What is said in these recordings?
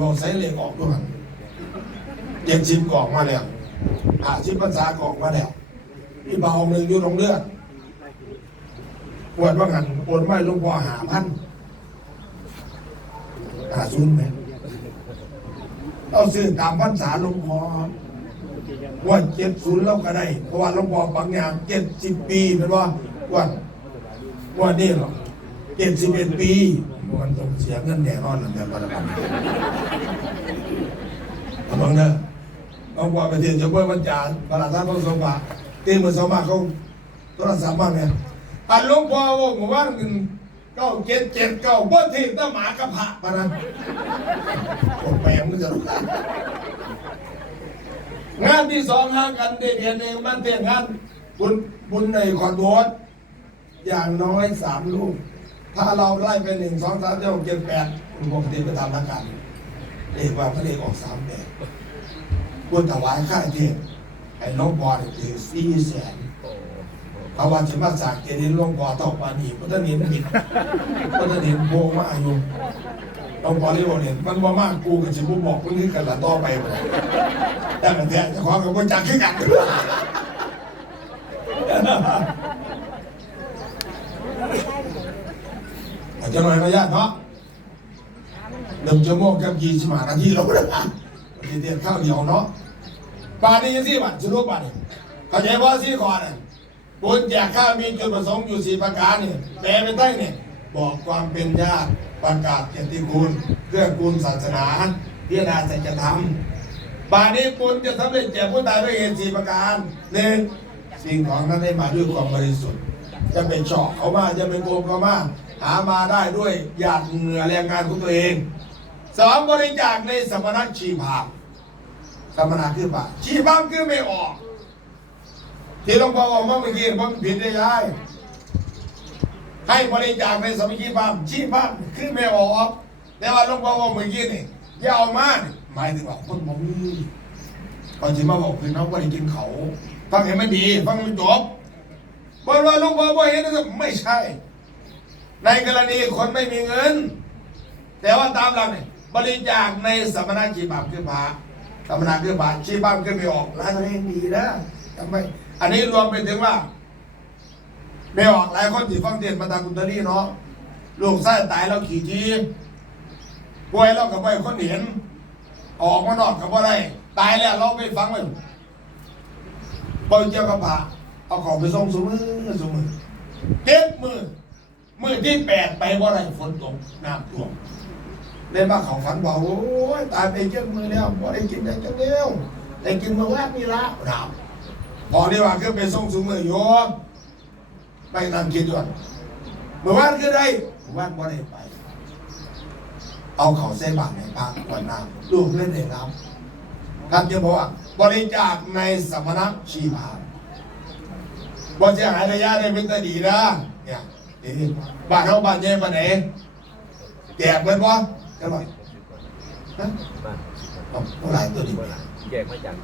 บอกใส่เหล็กออกด้วยกันเจ็ดสิบกล่องมาแล้วหาสิบภาษาก่องมาแล้วพี่เบาหนึ่งอยู่ตรงเลือดปวดว่างันปวดไม่ลงพอหาพันหาซุนไหมเอาซื้อตามพรรษาลงพอว่าเจ็ดศูนย์เราก็ได้ เพราะว่าหลวงพ่อบางอย่างเจ็ดสิบปีเป็นว่าวันวันนี้หรอเจ็ดสิบเอ็ดปี มันต้องเสียเงินแน่นอนหลังจากวันละพันเอาบังเนอะเอาว่าไปเทียนจะเพื่อวันจานประหลาดท่านพระสงฆ์ว่าตีมือสมาเขาโทรศัพท์บ้างไงอันหลวงพ่อว่าผมว่าเงินเก้าเจ็ดเจ็ดเก้าบ่ทีตั้งหมากระพะปะนั้นผมแปลงมันจะรู้งานที่สองห้างกันเดือนหนึ่งมันเตียงงานบุญบุญในขอนโบสอย่างน้อยสามลูก ถ้าเราไล่ไปหนึ่งสองสามสี่หกเจ็ดแปดปกติไปตามหลักการเรียกว่าพระเอกออกสามแปดควรถวายค่าเทศไอ้น้องบอลถือสี่แสนภาวะจิมาสากเจดีย์ลวงพ่อต่อปานีพุทธนียนบิดพุทธนียนโพมาอายุลวงพ่อที่บอกเนี่ยมันว่ามากกูกับสิบุบอกมึงคือกันละต่อไปหมดแต่กันแท้จะขอกับคนจักขึ้นกันอา จจะหน่อยนะญาติเนาะหนึ่งชั่วโมงกับยี่สิบห้านาทีเราก็ได้ปฏิเดียนข้าวเดียวเนาะป่านนี้ยังสี่บาทสรุปป่านนี้เข้าใจว่าสี่ข้อน่ะบุญแจกข้าวมีจุดประสงค์อยู่สี่ประการนี่แปลเป็นไต้เนี่ยบอกความเป็นญาติประกาศเกียรติคุณเพื่อกูลศาสนาพิจารณาสัจธรรมบานี้คุณจะสำเร็จแก่ผู้ตายด้วยเหตุสี่ประการหนึ่งสิ่งของนั้นได้มาด้วยความบริสุทธิ์จะไปเฉาะเขามาจะไปโกงเขามา หามาได้ด้วยหยาดเหงื่อแรงงานของตัวเองสองบริจาคในสมณชีพามสมณะคือป่าชีพามคือไม่ออก ที่หลวงพ่อบอกว่าเมื่อกี้ผมผิดได้ย้ายให้บริจาคในสมณชีพามชีพามคือไม่ออก แต่ว่าหลวงพ่อบอกเมื่อกี้นี่อย่าเอามาหมายถึงว่าคนบ่มีก่อนที่มาบอกคือน้องว่าได้กินเขาฟังให้มันดีฟังให้มันจบบอกว่าหลวงพ่อบอกเห็นนะไม่ใช่ ในกรณีคนไม่มีเงิน แต่ว่าตามหลักเนี่ยบริจาคในสมณะชีพามคือพระสมณะคือพระชีพามคือไม่ออกร้านตัวเองดีนะทำไมอันนี้รวมไปถึงว่าไม่ออกหลายคนที่ฟังเตียนมาตากุนตรีเนาะลูกไส้ตายแล้วขี่จีป่วยแล้วกับไปคนเห็น ออกมานอกกับว่าไรตายแล้วเราไปฟังเลยปล่อยเจ้ากับพระเอาของไปส่งสมือสมือเจ็ดมือ มือที่แปดไปว่าอะไรฝนตกน้ำท่วมได้มาเขาฝันบอกโอ้ยตายไปเจ็ดมือแล้วพอได้กินได้จังเดียวได้กินเมื่อวานนี่ละหนาวพอได้ว่าขึ้นไปส่งสูงมือโยมไปนั่งคิดด้วยเมื่อวานคือได้เมื่อวานบ่ได้ไป เอาเขาเส้นบาทในพระวันน้ำลูกเล่นในน้ำท่านจะบอกว่า บริจาคในสมณะชีพาบริจาคระยะได้เป็นตดีนะเนี่ย นี่บ้านเขาบ้านเย่บ้านไหนแจกเงินวะจะหน่อยฮะมาเอาเท่าไหร่ตัวดีแจกมาจาก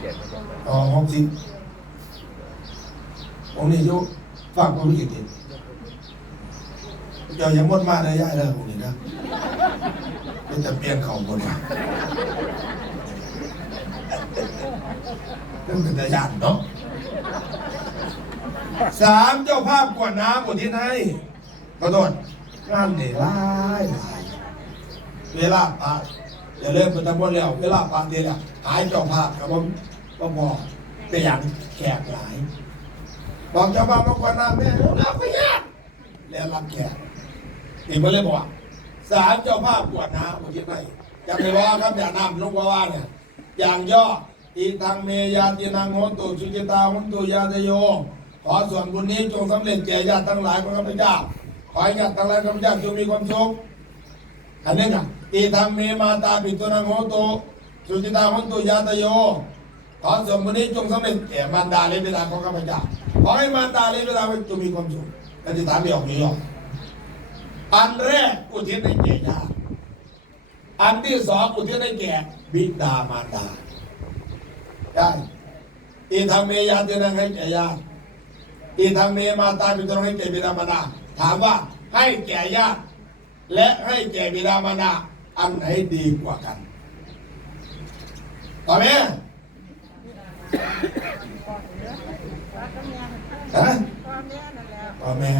แจกมาจากอ๋อหกสิบองค์นี้อยุฝากความคิดเห็นเจ้าอย่าหมดมาเลยย่ายเลยองค์นี้นะเป็นจะเปลี่ยนเขาคนเนี่ยเรื่องเป็นตาย่านเนาะ สามเจ้าภาพกวดน้ำอุทิศให้ขอโทษงานเนี่ยหลายหลายเวลาปาจะเริ่มเป็นตำบลแล้ว เวลาปาเดียวเนี่ยหายเจ้าภาพกับผมก็พอเป็นอย่างแขกหลายบอกเจ้าภาพมากวดน้ำแม่เราไปยากแล้วรับแขกนี่มันเลยบอกสามเจ้าภาพกวดน้ำอุทิศให้จะไปว่าครับอย่าน้ำลงว่าว่าเนี่ยอย่างย่ออีทางเมยาตินังโหตุสุจิตาหุนตุยาตโย ขอส่วนบุญนี้จงสำเร็จแก่ญาติทั้งหลายของข้าพเจ้า ขอให้ญาติทั้งหลายข้าพเจ้าจงมีความสุขอันนี้นะอีทางเมมาตาปิตุนังโหตุสุจิตาหุนตุยาตโย ขอส่วนบุญนี้จงสำเร็จแก่มารดาและบิดาของข้าพเจ้า ขอให้มารดาและบิดาจงมีความสุขอธิษฐานไม่ออกไม่ยอมอันแรกอุทิศให้แก่ญาติอันที่สองอุทิศให้แก่บิดามารดาได้อีทางเมยาตินังให้แก่ญาติ อีทางเมมาตาปิตรให้แก่บิดามารดาถามว่าให้แก่ญาติและให้แก่บิดามารดาอันไหนดีกว่ากันต่อแม่ฮะต่อแม่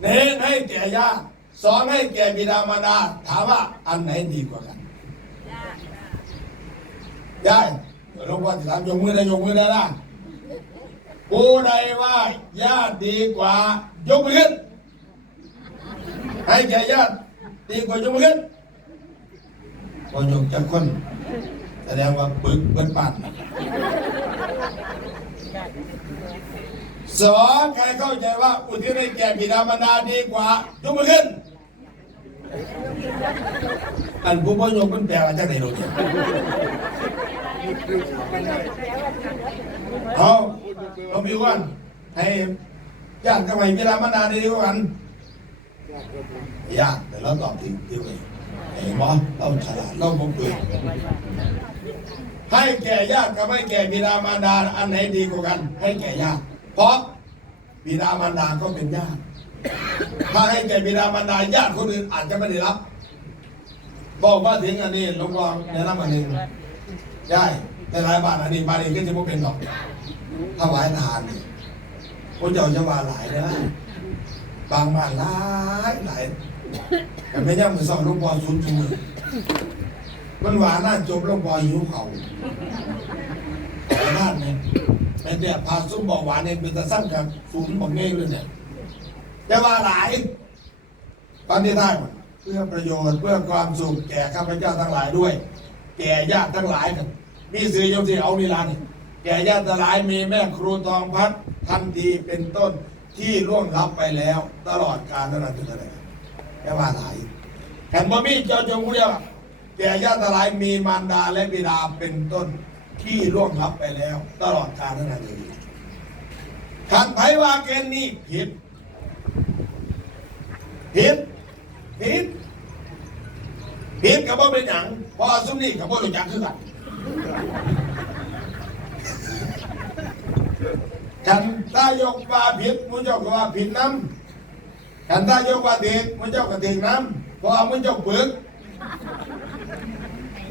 เน้นให้แก่ญาติสอนให้แก่บิดามารดาถามว่าอันไหนดีกว่ากันยายหลวงพ่อจะถามยกมือได้ยกมือได้ละ ผู้ใดว่าญาติดีกว่ายกมือขึ้นให้แก่ญาติดีกว่ายกมือขึ้นพอยกจะคนแสดงว่าปึกเบิ้นปั่นสองใครเข้าใจว่าอุทิศให้แก่บิดามารดาดีกว่ายกมือขึ้น อันผู้พ่อยกมันแปลว่าจะไหนรู้เนี่ยเอา เรามีวันให้ญาติกับไอ้บิดามารดาดีกว่ากันยากแต่เราตอบถึงที่ไปเห็นไหมเราฉลาดเราผมเปลี่นให้แก่ญาติกับให้แก่บิดามารดาอันไหนดีกว่ากัน ให้แก่ญาติเพราะบิดามารดาก็เป็นญาติถ้าให้แก่บิดามารดาญาติคนอื่นอาจจะไม่ได้รับ บอกว่าถึงอันนี้หลวงพ่อแนะนำอันหนึ่งได้แต่หลายบ้านอันนี้บ้านนี้ก็จะไม่เป็นหรอก ถวายทานนี่คนเจ้าจะว่าหลายนะบางบ้านหลายหลายแต่ไม่ย่ำมือสองลูกบอลศูนย์จุมือมันหวานน่าจบลูกบอลหิวเขาแต่ด้านเนี่ยแต่เดี๋ยพาซุ้มบอกหวานเนี่ยเป็นตะสั่งกับศูนย์บอกเงี้ยเลยเนี่ยจะว่าหลายตอนที่ได้มันเพื่อประโยชน์เพื่อความสุขแก่ข้าพเจ้าทั้งหลายด้วย แก่ญาติทั้งหลายครับมีสื่อยมที่เอานิลานี่ แก่ญาติหลายมีแม่ครูทองพัดทันทีเป็นต้นที่ล่วงลับไปแล้ว ตลอดกาลนั้นจนอะไรแค่ว่าหลายแห่งบ่มีเจ้าจงเรียกแก่ญาติหลายมีมารดาและบิดาเป็นต้นที่ล่วงลับไปแล้ว ตลอดกาลนั้นเลยขันไผว่าเกณฑ์นี้ผิดผิดผิดผิดกับว่าเป็นหยังพอซุมนี่กับว่ารู้จักคือกัน กันตายกว่าผิดมุนเจ้าก็ว่าผิดน้ำกันตายกว่าเด็กมุนเจ้าก็เด็กน้ำเพราะมุนเจ้าปึก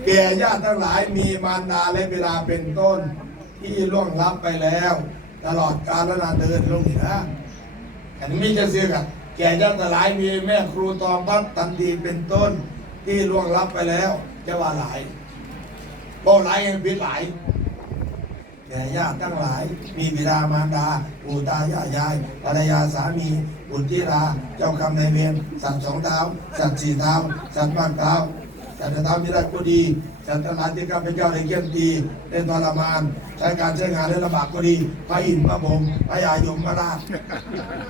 แก่ญาติทั้งหลายมีมารดาและเวลาเป็นต้น ที่ล่วงลับไปแล้ว ตลอดกาลนานเดินลงนี่นะอันนี้จะเสียกันแก่ญาติทั้งหลายมีแม่ครูตองพัดตันดีเป็นต้น ที่ล่วงลับไปแล้วจะว่าหลายบ่หลายยังผิดหลาย ก่ญาติทั้งหลาย มีบิดามารดาปู่ตายายยายภรรยาสามีบุตรธิรา เจ้ากรรมนายเวรสัตว์สองเท้า สัตว์สี่เท้า สัตว์มากเท้าสัตว์จะทำไม่ได้ก็ดีสัตว์ทั้งหลายที่ข้าพเจ้าได้เกี่ยมดีได้ทรมานใช้การใช้งานได้ลำบากก็ดีพระอินทร์พระพรหมพระยายมมาราช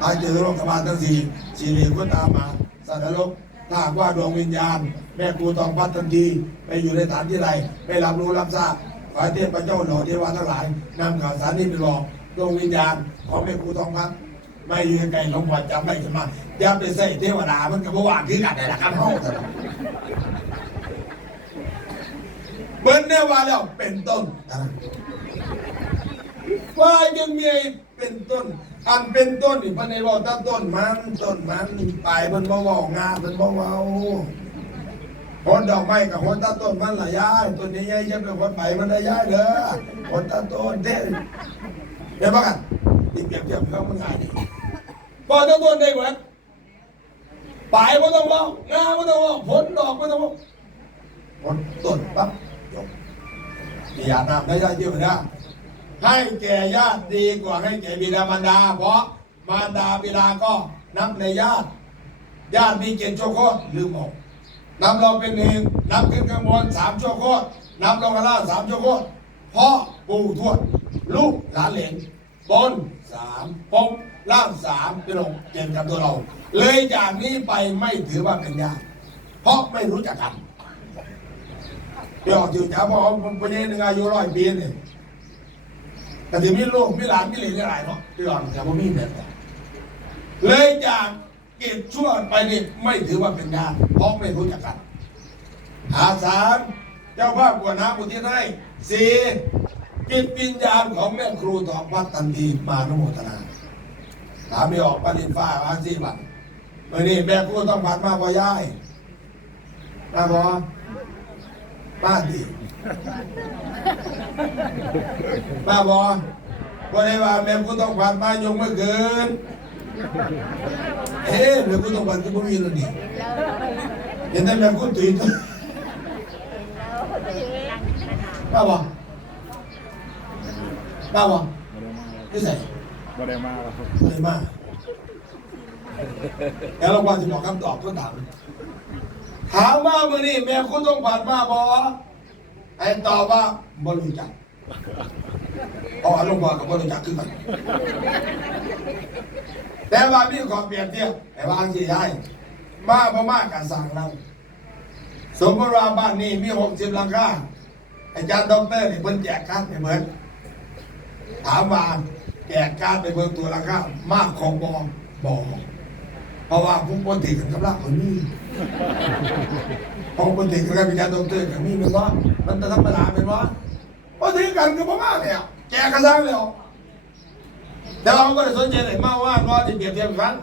อาจจะโรคกบาลทั้งสี่สี่เหลี่ยมก็ตามมาสัตว์นรกถ้าว่าดวงวิญญาณ แม่ครูทองพัดทันทีไปอยู่ในฐานที่ใดไม่รับรู้รับทราบ ขอให้เทพเจ้าหล่อเทวาทั้งหลายนำข่าวสารนี้ไปบอกดวงวิญญาณของแม่ครูทองพัดไม่ยู่ไกลหลงพ่อจำได้จะมาอย่าไปใส่เทวดามันกับพวกที่กันแต่ละกันห้องเบิ้ลเนี่ยว่าแล้วเป็นต้นว่ายังมีเป็นต้น อันเป็นต้นนี่พันในบอกตั้งต้นมันต้นมันปลายมันบ่เว้างามันบ่เว้า ผลดอกไม้กับผลตั้งต้นมันละยายต้นนี้ย้ายจะเป็นผลใบมันได้ย้ายเด้อผลตั้งต้นเด้เดี๋ยวมากันนี่เปรียบเทียบเขามันง่ายดีพอตั้งต้นได้หมือนปลายมันต้องเว้างามันต้องเว้าผลดอกมันต้องเว้าผลต้นปั๊บจบนี่ยาน้ำได้ย้ายเยอะนะให้แก่ญาติดีกว่าให้แก่บิดามารดา เพราะมารดาบิดาก็นับในญาติญาติมีเกียรติโชคโคตรลืมออก นับเราเป็นหนึ่งนับขึ้นข้างบนสามโชคโคตรนับลงข้างล่างสามโชคโคตรพ่อปู่ทวด ลูกหลานเหลนบนสามปกล่างสามเป็นลงเกียรติกับตัวเรา เลยจากนี้ไปไม่ถือว่าเป็นญาติเพราะไม่รู้จักกันเดี๋ยวอยู่จ้าพ่อผมเป็นยังหนึ่งอายุร้อยปีเนี่ยแต่ถึงมีลูกมีหลานมีเหลนอะไรเนาะที่หลังแต่ว่ามีเนี่ยเลยจาก กิจชั่วไปนี่ไม่ถือว่าเป็นญาติเพราะไม่รู้จักกันหาสามเจ้าภาพกวน้ำบุตรที่ให้สี่กิจวิญญาณของแม่ครูทองพัดตันทีมานุโมทนาถามไม่ออกปฏิฟ้าอาชีบัตเมื่อนี้แม่ครูต้องผ่านมาว่ายายมาบอมาดิมาบอวันนี้ว่าแม่กูต้องผ่านมายงไม่เกินเอ๊ะแม่กูต้องผ่าน ที่ผมมีแล้วนี่เห็นแต่แม่กูตื่นมาบอมาบอนี่ใส่บ่ได้มาแล้วครับเลยมากแล้วรางวัลที่บอกคำตอบก็ถามถามว่ามื่อนี้แม่คุณต้องผ่านมาบอไอ้ตอบว่าบรู้จักเอาอารมณ์ว่ากับบรู้จักคือกัน แต่ว่ามีขอเปรียบเทียบแต่ว่าอังที่ให้มาบ่ากการสั่งเราสมมติว่าบ้านนี้มีหกสิบหลังคาอาจารย์ด็อกเตอร์เนี่ยเพิ่นแจกการ์ดให้เหมือนถามว่าแจกการ์ดไปเบิ่งตัวหลังคามากของบองบอเพราะว่าผู้ปกติกันกับรักคนนี้พอปกติกันกับอาจารย์ด็อกเตอร์กับมีเป็นว่ามันจะธรรมดาเป็นว่าปกติกันกับบ่าเนี่ยแจกกระซังแล้ว แต่เราก็ได้สนใจเลยมากว่าก็ที่เปรียบเทียบกัน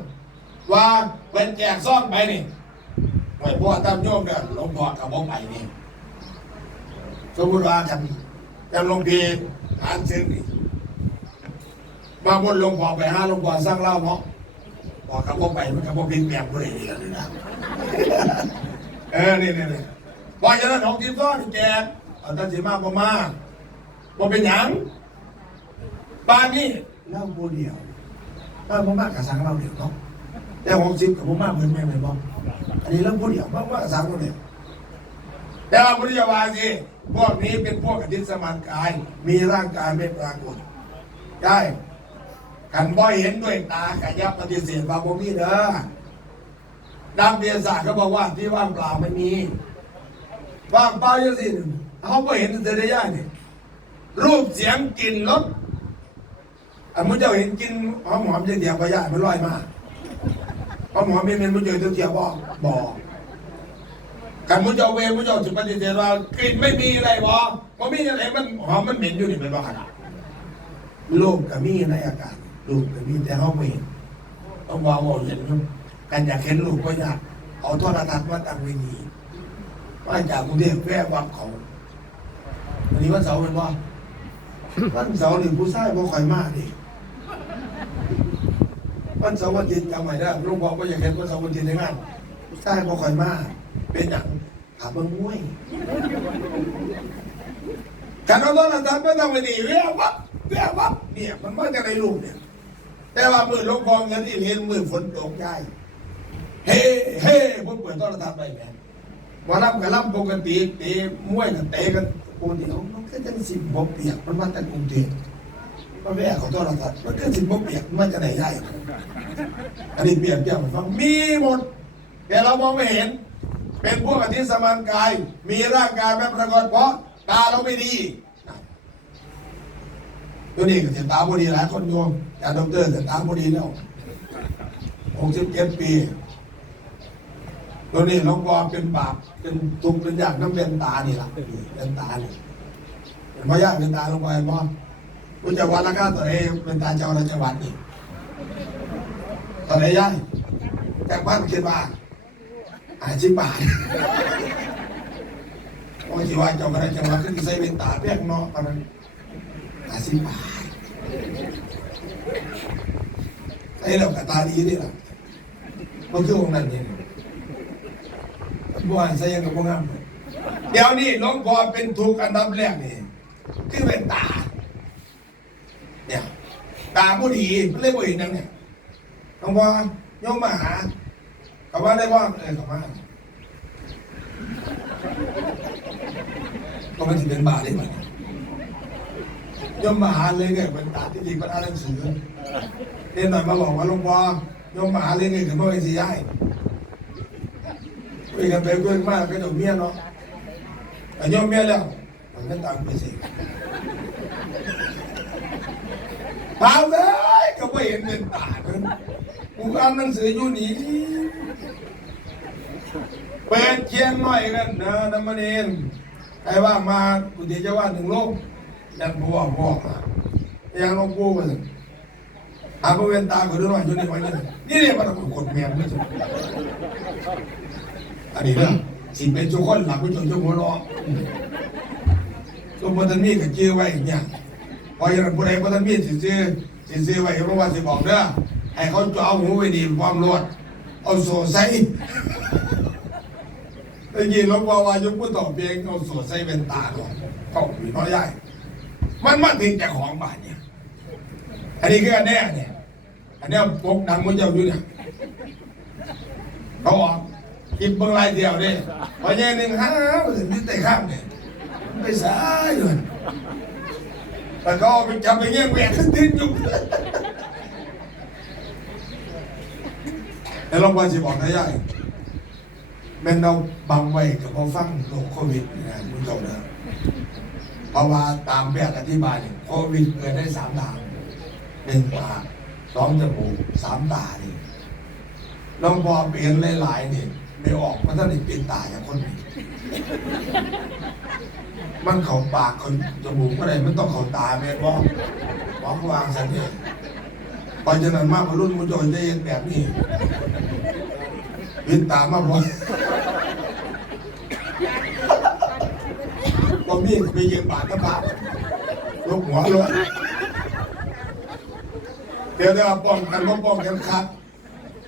ว่าเป็นแจกซ่องไปนี่ไม่พ่อตามโยมเนี่ยหลวงพ่อกับผมไปนี่สมมติว่ากันกันหลวงพีหานซึ่งนี่มาบนลงพ่อไปห้าลงพ่อสร้างเล่าเนาะพ่อกับผมไปมันกับผมพิมพ์แปลงผู้ใดนี่แหละนี่นะเออนี่นี่นี่พอจะนั้นของทีมซ้อนแจกเอาตั้งสีมากมากบ่เป็นหยังบ้านนี้ เล่าโมเดียวเล่าผมมากกับสังเราเดียวเนาะแต่หกสิบกับผมมากเหมือนแม่เลยบอกอันนี้เล่าโมเดียวมากมากกับสังเราเดียวแต่เราพุทธวาสิพวกนี้เป็นพวกอธิสมานกาย มีร่างกายไม่ปรากฏได้ขันบ่เห็นด้วยตากายับปฏิเสธว่าบ่มีเด้อนักวิทยาศาสตร์เขาบอกว่าที่ว่างเปล่าไม่มีว่างเปล่าอย่างสิเขาบ่เห็นเสียได้ยากนี่รูปเสียงกลิ่นรส อันมุเจ้าเห็นกินหอมหอมเดียวพยามันลอยมาหอมหอมเป็นเป็นมุเจ้าเทียวบอกบอกกันมุเจ้าเวมุเจ้าจุดปฏิเสธว่ากลิ่นไม่มีอะไรบอกมันมีอะไรมันหอมมันเหม็นอยู่นี่เป็นว่าขนาดโลกก็มีในอากาศลูกก็มีแต่เขาไม่เห็นต้องว่าวเห็นกันอยากเห็นลูกก็อยากเอาโทรทัศน์มาตั้งไว้นี่มาจากกรุงเทพแวะวัดเขาวันนี้วันเสาร์เป็นว่าวันเสาร์หนี่ผู้ชายบ่ค่อยมากดิ วันเสาร์วันอาทิตย์จำไม่ได้ลุงบอกว่าอยากเห็นวันเสาร์วันอาทิตย์ในงานผู้ายบ่ค่อยมาก เป็นอย่างขาเบิ่งมวยการเอาต้นทำไม่ต้องไปหนีเวียวับเวียวับเนี่ยมันมาจากในลูกเนี่ย แต่ว่ามือลงกองเงินที่เห็นมือฝนตกได้เฮ้เฮ้ผมเปิดต้นทำไปแม่ว่ารับกับรับปกติเตะมวยกับเตะกันปกติเขามันก็จังสิบบ่เปียกมันมาจากกรุงเทพ มันแม่ขอโทษนะครับมันก็สิบบ่เปียกมันจากไหนได้ อันนี้เปียบเทียบมันฟังมีหมด แต่เรามองไม่เห็น เป็นพวกอธิสมานกาย มีร่างกายไม่ปรากฏเพราะตาเราไม่ดีตัวนี้ก็เสียตาบดีหลายคนโยมแต่ดรเสียตาบดีแล้วหกสิบเจ็ดปีตัวนี้หลวงพ่อเป็นบาปเป็นทุกข์เป็นยากน้ำเป็นตานี่ล่ะเป็นตานี่เป็นพยากเป็นตาหลวงพ่อเห็นบ่คุณจะวัดราคาตัวเอ งเป็นตาเจ้าราชวัดนี่ตอนไหนย่าจากบ้านคิดว่าอาชิบบาทโอ้ยว่าเจ้ากระไรจังหวัดขึ้นใส่เป็นตาเพียงเนาะตอนนั้นอาชิบบาทไอ้เรากับตาดีนี่ล่ะมันคือองค์นั้นนี่บัวใส่ยังกับพวกนั้นเดี๋ยวนี้หลวงพ่อเป็นทุกข์อันดับแรกนี่คือเป็นตา ตาผู้ดีมันเลยบ่เห็นนังเนี่ยหลวงพ่อยกมาหาเขาว่าได้ว่าเออเขาว่าก็มันจะเป็นบาปได้ไหมยมมาหาเลยเนี่ยเป็นตาที่ดีเป็นอ่านหนังสือเรียนหน่อยมาบอกว่าหลวงพ่อยมมาหาเลยเนี่ยถึงพ่อเป็นสีย้ายคุยกันไปคุยกันมาก็จะเมียเนาะแต่ยมเมียแล้วมันก็ตามไปสิ เปล่าเลยก็ไม่เห็นเป็นตาเลยกูอ่านหนังสืออยู่นี่เปิดเชียงหน่อยกันนะน้ำมันเองใครว่ามากูเดี๋ยวจะว่าหนึ่งโลกยันบัวบัวมายังลงกูมาสิอาบเวณตากูด้วยหน่อยอยู่นี่ว้นี่นี่เนี่ยมันต้องกดเมียไม่ใช่อันนี้เรื่องสิเป็นทุกคนหลักผู้ชมทุกหัวเราะทุกคนท่านมีกับชื่อไว้เนี่ย พออย่างนั้นผู้ใดผู้ท่านมีสิซื้อสิซื้อไว้เพราะว่าสิบอกเด้อให้เขาจ่อหูไว้ดีความรวดเอาโซ่ใส่ได้ยินหลวงพ่อว่ายกผู้ต่อเพียงเอาโซ่ใส่เป็นตาก่อนก็มีน้อยใหญ่มันมันถึงแต่ของบาทเนี่ย อันนี้คืออันแน่เนี่ย อันนี้ปกดังมันเจ้าอยู่เนี่ยเขาบอกกินเบิ่งลายเดียวเนี่ยพอแย่หนึ่งห้าวถึงที่แต่ข้ามเนี่ยไปสายเลย แต่ก็ไปจับไปแย่งแหวนขึ้นทิ้งอยู่แล้วลองว่าสิบอกนะยายแม่นเราบังไว้กับพอฟังโรคโควิดนะคุณเจ้าเด้อเพราะว่าตามแบบอธิบายเนี่ยโควิดเกิดได้สามทางหนึ่งปากสองจมูกสามตานี่น้องพอเปลี่ยนหลายๆนี่ไม่ออกมันต้องได้เปลี่ยนตาอย่างคนนี้ มันเขาปากเขาจมูกอะไรมันต้องเขาตาแม่นว่าหมอวางสันเนี่ยเพราะนั้นมากกว่ารุ่นมุจอยจะเห็นแบบนี้เปลี่ยนตามากพอพอมีไปยืนบาดตะบาดยกหัวเลยเดี๋ยวจะป้องกันก็ป้องกันครับ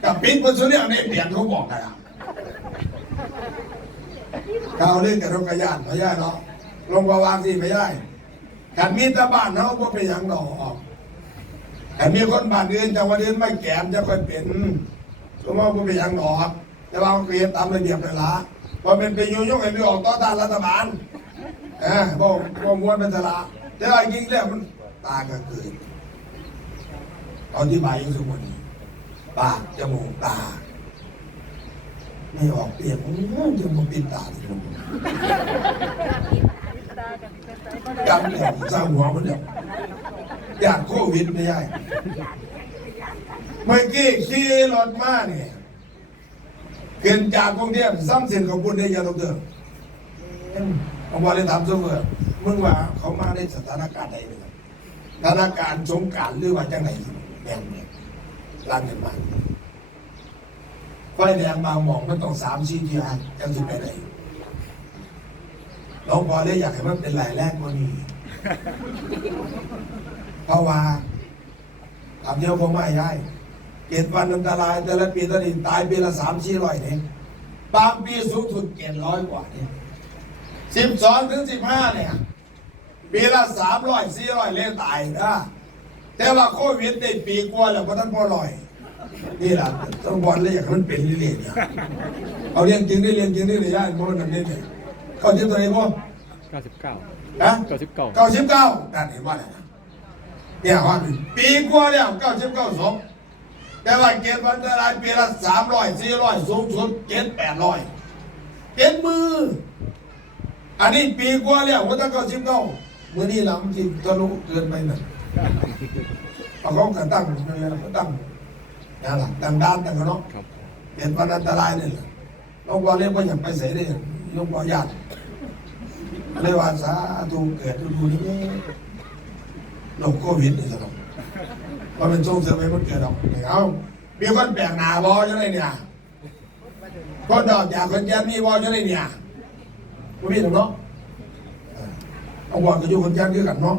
กับปิดบนสุดเนี่ยในเปลี่ยนเขาบอกไงอะกาวเล่นกับรถกระยานไม่ได้เนาะ ลงประวางสิไม่ได้กันมีตะบ้านเขาบ่เป็นอย่างดอกกันมีคนบ้านอื่นจังหวัดอื่นไม่แก้มจะค่อยเป็นสมมติว่าบ่เป็นอย่างดอกแต่ว่าเขาเรียนตามระเบียบเลยละพอเป็นไปยุ่งยุ่งไอ้ไม่ออกต่อต้านรัฐบาลเออบ่บ่มวนเป็นสละแต่ว่าจริงแล้วมันตาก็เกิดอธิบายอยู่สมบูรณปากจมูกตาไม่ออกเปลี่ยนจมูกปิดตาที่ผม กำเนี่ยสร้างหัวมันเนี่ยอยากโควิดไม่ได้เมื่อกี้ขี่รถมาเนี่ยเกินจากกรุงเทพซ้ำเส้นของบุญได้ยาตกเดิมเอาว่าเลยถามเสมอมึงว่าเขามาในสถานการณ์ใดเนี่ยธนกาคารสงการหรือว่าจังไหนแดงเนี่ยร้านกันมาไฟแดงบางหมองมันต้องสามสี่ทีอันจังสิไปไหน หลวงพ่อเลยอยากให้มันเป็นรายแรกกว่านี้เพราะว่าทำเดียวคงไม่ได้เกตวันอันตรายแต่ละปีตอนนี้ตายปีละสามสี่ร้อยเนี่ยบางปีสูงสุดเกตร้อยกว่าเนี่ยสิบสองถึงสิบห้าเนี่ยปีละสามร้อยสี่ร้อยเล่ตายนะแต่ว่าโควิดได้ปีกว่าแล้วพอท่านพอลอย นี่แหละต้องบอลเลยอยากให้มันเป็นเรื่อยๆเนี่ยเอาเรียนจริงได้เรียนจริงได้เลยย่าเพราะมันนั่นนี่เนี่ย เข้าที่ตัวไหนพ่อ99ฮะ99เก้าสิบเก้านั่นเห็นว่าอะไรนะเนี่ยว่าปีกว่าแล้วเก้าสิบเก้าสองแต่ว่าเกณฑ์วันตรายปีละสามร้อยสี่ร้อยสูงสุดเกณฑ์แปดร้อยเกณฑ์มือ อันนี้ปีกว่าแล้วว่าตั้งเก้าสิบเก้าเมื่อนี้หลังที่ทะลุเกินไปนั่นเอาเขากระตั้งนั่นแหละเขาตั้งนั่นแหละตั้งด้านตั้งกันเนาะครับเห็นวันอันตรายนี่แหละหลวงพ่อเรียกว่าอย่าไปเสียได้หลวงพ่อญาติ เลยว่าสาธุเกิดฤดูนี้โรคโควิดนี่สนุกว่าะเป็นช่วงเสริมให้มันเกิดหรอกเอามีคนแปลกหน้าบอยังไงเนี่ยคนดอกอยากคนแก่มีบอยังไงเนี่ยไม่มีหรอกเนาะเอาบอกก็อยู่คนแก่คือกันเนาะ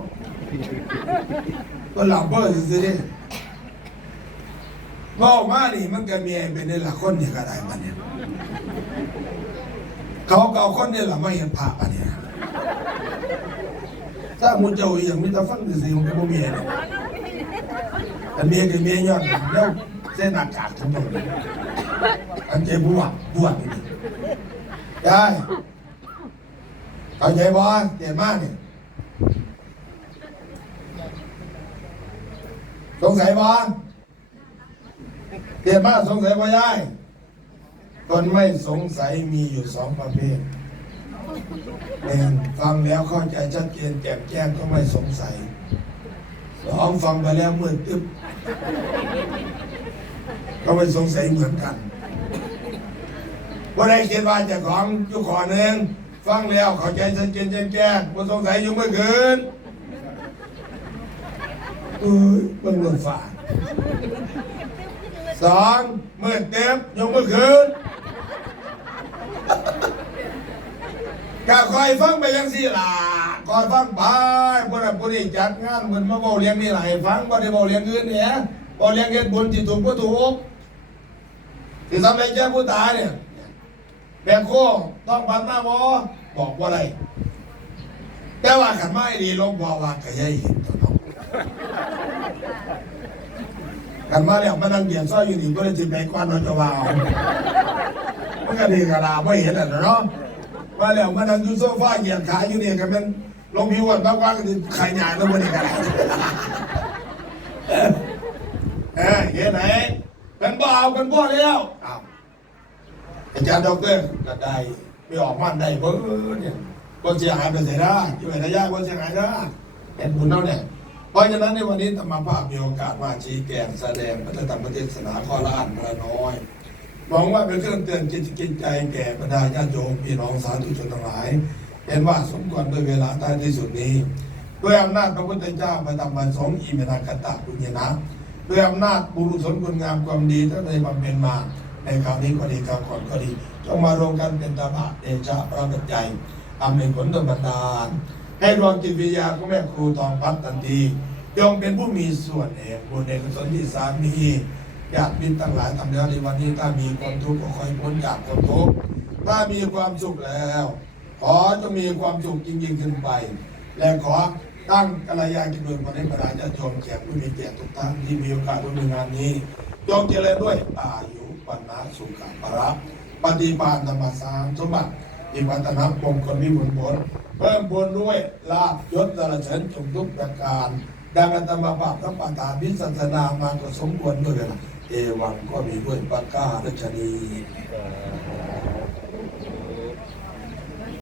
ก็หลับเบอร์ซื้อๆดิเว่ามานี่มันก็มีเป็นในหละคนนี่ก็ได้มันเนี่ยเขาเก็เอาคนนี่ละมาเห็นภาพอันเนี้ย ถ้ามุนเจ้าอีหยังมิตรฟังดีสิมันก็บ่มียเนี่ยอันเมียก็เมียยอนแล้วเส้นอากาศทั้งหมดเลยอันเจ็บบวชบวชนี่ได้เข้าใจบ่เจ็บมากเนี่ยสงสัยบ่เรียนมาสงสัยว่ายายคนไม่สงสัยมีอยู่สองประเภท หนึ่งฟังแล้วเข้าใจชัดเจนแจ่มแจ้งก็ไม่สงสัยสองฟังไปแล้วมืดตึ๊บก็ไม่สงสัยเหมือนกันว่าได้คิดว่าเจะของยู่ขอหนึ่งฟังแล้วเข้าใจชัดเจนแจ่มแจ้งไม่สงสัยอยู่เมื่อคืนเอ้ยเบิ่งเรื่องฝ่าสองมืดเต็มยกมือคืน ก็คอยฟังไปยังสี่ล่ะคอยฟังไปพวกนั้นพวกนี้จัดงานเหมือนมาบอกเลี้ยงนี่หลายฟังบ่ได้บอกเลี้ยงอื่นเนี่ยบอกเลี้ยงเฮ็ดบุญที่ถูกบ่ถูกที่ทำให้แก่ผู้ตายเนี่ยแบกโค้งต้องพันหน้าบ่บอกว่าอะไรแต่ว่าขันไม้ดีลงบ่ว่าก็อยัยเห็นตัวเนาะขันมาแล้วมานั่งเบียดซ้อยอยู่นี่ก็เลยจิไปกวนเราจะว่าเอามันก็ดีกระดาไม่เห็นอะเนาะ มาแล้วมานั่งอยู่โซฟาเหยียดขาอยู่เนี่ยกันมันลงพิววันบ้างๆก็จะไข่หยาดแล้วมันนี่กันเออเออเห็นไหนเป็นบ่เอาเป็นบ่แล้วอาวอาจารย์ดอกเตอร์ก็ได้ไปออกมาได้เพิ่เนี่ยก็เสียหายไปเสียได้ที่ไหนระยะก็เสียหายได้เป็นบุญเท่าเนี่ยเพราะฉะนั้นในวันนี้ธรรมภาพมีโอกาสมาชี้แจงแสดงพระธรรมเทศนาข้อละอันละน้อย หวังว่าเป็นเครื่องเตือนจิตจิตใจแก่บรรดาญาติโยมพี่น้องสาธุชนทั้งหลายเห็นว่าสมควรด้วยเวลาท้ายที่สุดนี้ด้วยอำนาจพระพุทธเจ้าประจำวันสองอิมินาคตาบุญญนะด้วยอำนาจบุรุษชนคุณงามความดีที่ได้บำเพ็ญมา ในคราวนี้ก็ดีคราวก่อนก็ดีจงมารวมกันเป็นตาบะเดชะพระบัจจัยอำนวยผลดลบันดาล ให้ดวงจิตวิญญาณของแม่ครูทองพัฒน์ทันทียงเป็นผู้มีส่วนแห่งบุญในกุศลที่สามี ญาติมิตรทั้งหลายทำแล้วในวันนี้ถ้ามีความทุกข์ก็คอยพ้นจากความทุกข์ถ้ามีความสุขแล้ว ขอจะมีความสุขจริงๆขึ้นไป และขอตั้งกัลยาณกิจบุญมาให้ประดาญาติโยมแขกผู้มีเกียรติทุกท่านที่มีโอกาสร่วมงานนี้จงเจริญด้วยอายุปัญญาสุขภาระปฏิปานธรรมสามสมบัติอิวัฒนมงคลวิบุญผลเพิ่มบุญด้วยลาบยศสรรเสริญจงทุกประการดังอัตมาภาพพระปาตาพิสัสนามาก็สมควรด้วยเวลา เอวังก็มีด้วยปากกาดัชนี